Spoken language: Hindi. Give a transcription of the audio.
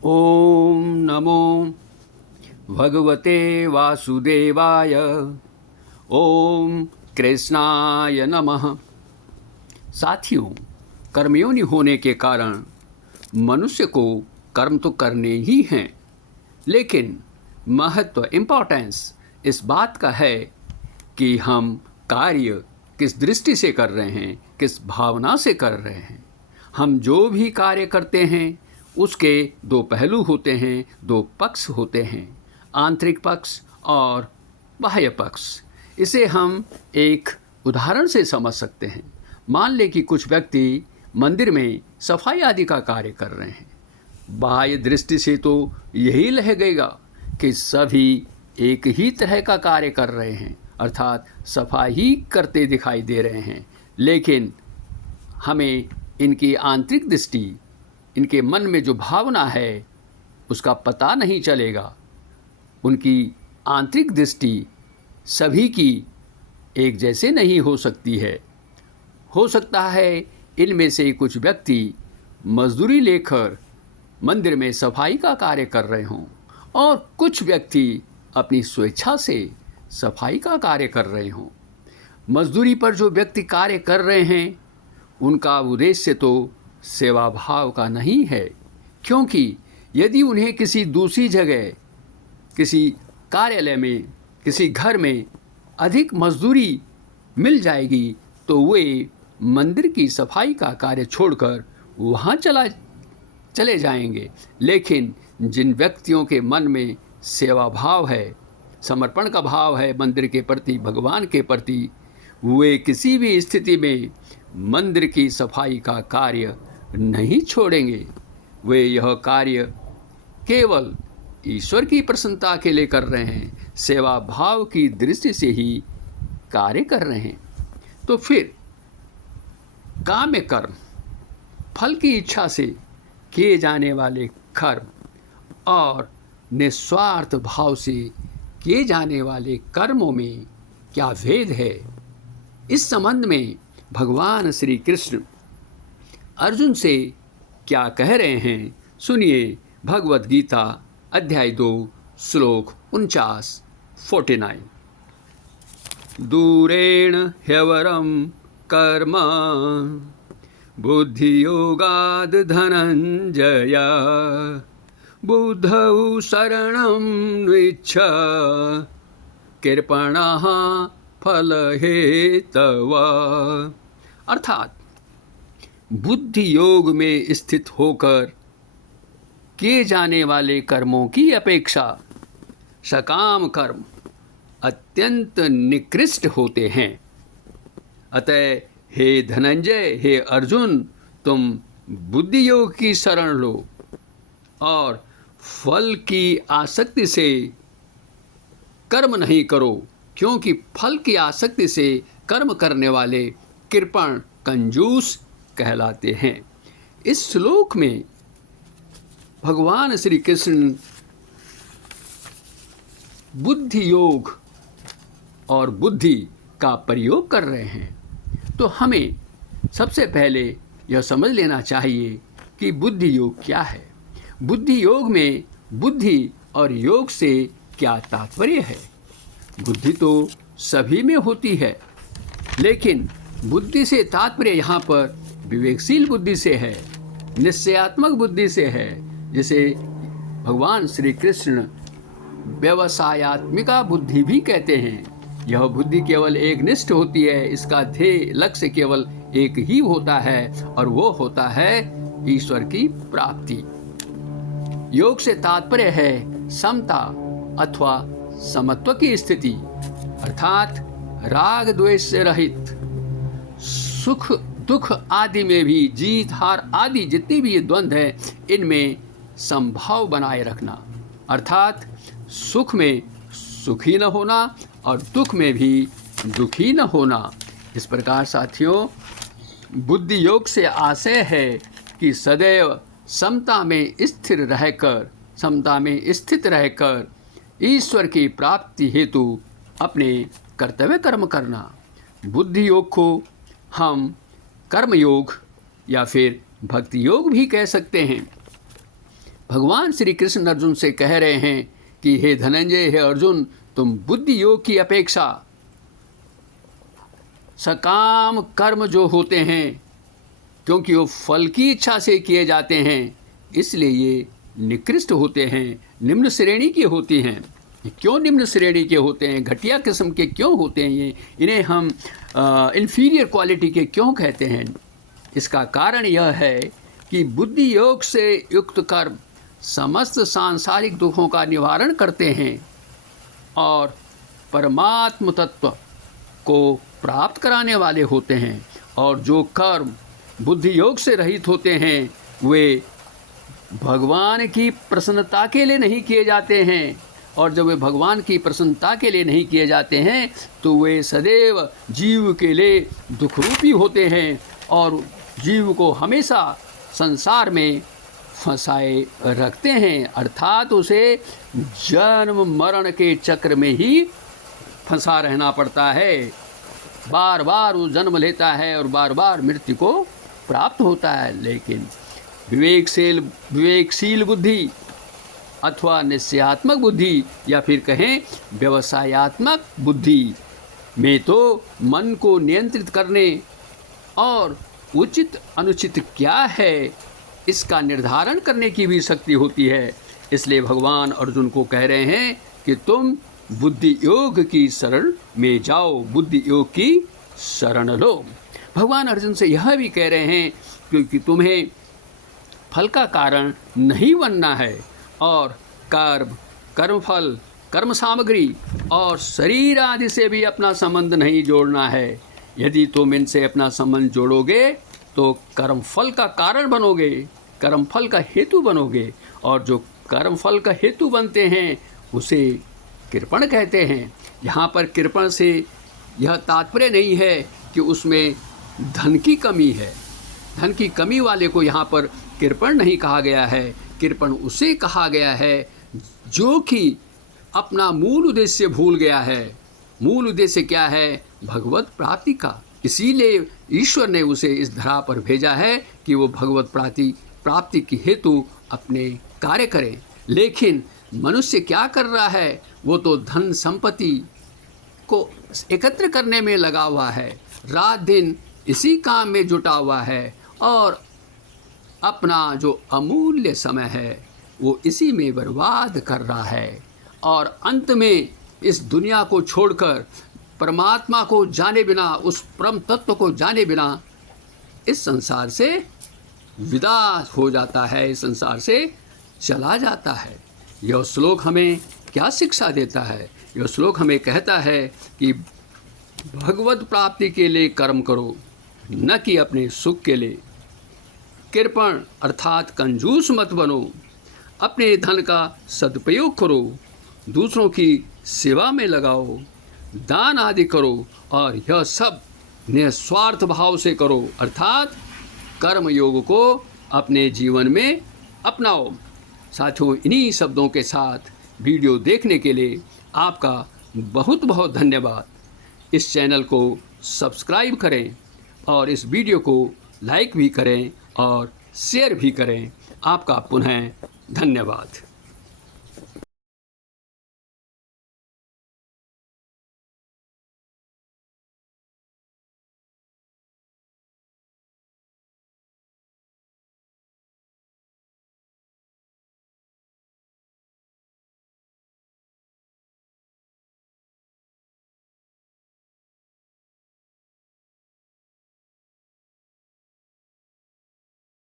ओम नमो भगवते वासुदेवाय। ओम कृष्णाय नमः। साथियों, कर्मयोनि होने के कारण मनुष्य को कर्म तो करने ही हैं, लेकिन महत्व इम्पोर्टेंस इस बात का है कि हम कार्य किस दृष्टि से कर रहे हैं, किस भावना से कर रहे हैं। हम जो भी कार्य करते हैं उसके दो पहलू होते हैं, दो पक्ष होते हैं, आंतरिक पक्ष और बाह्य पक्ष। इसे हम एक उदाहरण से समझ सकते हैं। मान लें कि कुछ व्यक्ति मंदिर में सफाई आदि का कार्य कर रहे हैं। बाह्य दृष्टि से तो यही लगेगा कि सभी एक ही तरह का कार्य कर रहे हैं, अर्थात सफाई ही करते दिखाई दे रहे हैं। लेकिन हमें इनकी आंतरिक दृष्टि, इनके मन में जो भावना है उसका पता नहीं चलेगा। उनकी आंतरिक दृष्टि सभी की एक जैसे नहीं हो सकती है। हो सकता है इनमें से कुछ व्यक्ति मजदूरी लेकर मंदिर में सफाई का कार्य कर रहे हों और कुछ व्यक्ति अपनी स्वेच्छा से सफाई का कार्य कर रहे हों। मजदूरी पर जो व्यक्ति कार्य कर रहे हैं उनका उद्देश्य तो सेवा भाव का नहीं है, क्योंकि यदि उन्हें किसी दूसरी जगह, किसी कार्यालय में, किसी घर में अधिक मजदूरी मिल जाएगी तो वे मंदिर की सफाई का कार्य छोड़कर वहाँ चले जाएंगे। लेकिन जिन व्यक्तियों के मन में सेवा भाव है, समर्पण का भाव है मंदिर के प्रति, भगवान के प्रति, वे किसी भी स्थिति में मंदिर की सफाई का कार्य नहीं छोड़ेंगे। वे यह कार्य केवल ईश्वर की प्रसन्नता के लिए कर रहे हैं, सेवा भाव की दृष्टि से ही कार्य कर रहे हैं। तो फिर काम्य कर्म, फल की इच्छा से किए जाने वाले कर्म और निस्वार्थ भाव से किए जाने वाले कर्मों में क्या भेद है? इस संबंध में भगवान श्री कृष्ण अर्जुन से क्या कह रहे हैं, सुनिए। भगवद गीता अध्याय 2 श्लोक 49। दूरेण ह्यवरं कर्म बुद्धियोगाद् धनञ्जय बुद्धौ शरणं नीच्छ कृपणः फलहेतवा। अर्थात बुद्धि योग में स्थित होकर किए जाने वाले कर्मों की अपेक्षा सकाम कर्म अत्यंत निकृष्ट होते हैं। अतः हे धनंजय, हे अर्जुन, तुम बुद्धि योग की शरण लो और फल की आसक्ति से कर्म नहीं करो, क्योंकि फल की आसक्ति से कर्म करने वाले कृपण, कंजूस कहलाते हैं। इस श्लोक में भगवान श्री कृष्ण बुद्धि योग और बुद्धि का प्रयोग कर रहे हैं। तो हमें सबसे पहले यह समझ लेना चाहिए कि बुद्धि योग क्या है। बुद्धि योग में बुद्धि और योग से क्या तात्पर्य है? बुद्धि तो सभी में होती है, लेकिन बुद्धि से तात्पर्य यहाँ पर विवेकशील बुद्धि से है, निश्चयात्मक बुद्धि से है, जिसे भगवान श्री कृष्ण व्यवसायत्मिका बुद्धि भी कहते हैं। यह बुद्धि केवल एक निष्ठ होती है, इसका ध्येय लक्ष्य केवल एक ही होता है और वो होता है ईश्वर की प्राप्ति। योग से तात्पर्य है समता अथवा समत्व की स्थिति, अर्थात राग द्वेष से रहित, सुख दुख आदि में भी, जीत हार आदि जितनी भी ये द्वंद्व है, इनमें समभाव बनाए रखना, अर्थात सुख में सुखी न होना और दुख में भी दुखी न होना। इस प्रकार साथियों, बुद्धि योग से आशय है कि सदैव समता में स्थिर रहकर, समता में स्थित रहकर ईश्वर की प्राप्ति हेतु अपने कर्तव्य कर्म करना। बुद्धि योग को हम कर्म योग या फिर भक्ति योग भी कह सकते हैं। भगवान श्री कृष्ण अर्जुन से कह रहे हैं कि हे धनंजय, हे अर्जुन, तुम बुद्धि योग की अपेक्षा सकाम कर्म जो होते हैं, क्योंकि वो फल की इच्छा से किए जाते हैं, इसलिए ये निकृष्ट होते हैं, निम्न श्रेणी के होते हैं। क्यों निम्न श्रेणी के होते हैं, घटिया किस्म के क्यों होते हैं ये, इन्हें हम इन्फीरियर क्वालिटी के क्यों कहते हैं? इसका कारण यह है कि बुद्धि योग से युक्त कर्म समस्त सांसारिक दुखों का निवारण करते हैं और परमात्म तत्व को प्राप्त कराने वाले होते हैं। और जो कर्म बुद्धि योग से रहित होते हैं वे भगवान की प्रसन्नता के लिए नहीं किए जाते हैं, और जब वे भगवान की प्रसन्नता के लिए नहीं किए जाते हैं तो वे सदैव जीव के लिए दुखरूपी होते हैं और जीव को हमेशा संसार में फंसाए रखते हैं, अर्थात उसे जन्म मरण के चक्र में ही फंसा रहना पड़ता है। बार बार वो जन्म लेता है और बार बार मृत्यु को प्राप्त होता है। लेकिन विवेकशील बुद्धि अथवा निश्चयात्मक बुद्धि या फिर कहें व्यवसायात्मक बुद्धि में तो मन को नियंत्रित करने और उचित अनुचित क्या है इसका निर्धारण करने की भी शक्ति होती है। इसलिए भगवान अर्जुन को कह रहे हैं कि तुम बुद्धि योग की शरण में जाओ, बुद्धि योग की शरण लो। भगवान अर्जुन से यह भी कह रहे हैं क्योंकि तुम्हें फल का कारण नहीं बनना है और कर्मफल, कर्म सामग्री और शरीर आदि से भी अपना संबंध नहीं जोड़ना है। यदि तुम इनसे अपना संबंध जोड़ोगे तो कर्मफल का कारण बनोगे, कर्मफल का हेतु बनोगे, और जो कर्मफल का हेतु बनते हैं उसे कृपण कहते हैं। यहाँ पर कृपण से यह तात्पर्य नहीं है कि उसमें धन की कमी है, धन की कमी वाले को यहाँ पर कृपण नहीं कहा गया है। कृपण उसे कहा गया है जो कि अपना मूल उद्देश्य भूल गया है। मूल उद्देश्य क्या है? भगवत प्राप्ति का। इसीलिए ईश्वर ने उसे इस धरा पर भेजा है कि वो भगवत प्राप्ति की हेतु अपने कार्य करे। लेकिन मनुष्य क्या कर रहा है? वो तो धन संपत्ति को एकत्र करने में लगा हुआ है, रात दिन इसी काम में जुटा हुआ है और अपना जो अमूल्य समय है वो इसी में बर्बाद कर रहा है, और अंत में इस दुनिया को छोड़कर परमात्मा को जाने बिना, उस परम तत्व को जाने बिना इस संसार से विदा हो जाता है, इस संसार से चला जाता है। यह श्लोक हमें क्या शिक्षा देता है? यह श्लोक हमें कहता है कि भगवत प्राप्ति के लिए कर्म करो, न कि अपने सुख के लिए। कृपण अर्थात कंजूस मत बनो, अपने धन का सदुपयोग करो, दूसरों की सेवा में लगाओ, दान आदि करो, और यह सब निस्वार्थ भाव से करो, अर्थात कर्म योग को अपने जीवन में अपनाओ। साथियों, इन्हीं शब्दों के साथ वीडियो देखने के लिए आपका बहुत बहुत धन्यवाद। इस चैनल को सब्सक्राइब करें और इस वीडियो को लाइक भी करें और शेयर भी करें। आपका पुनः धन्यवाद।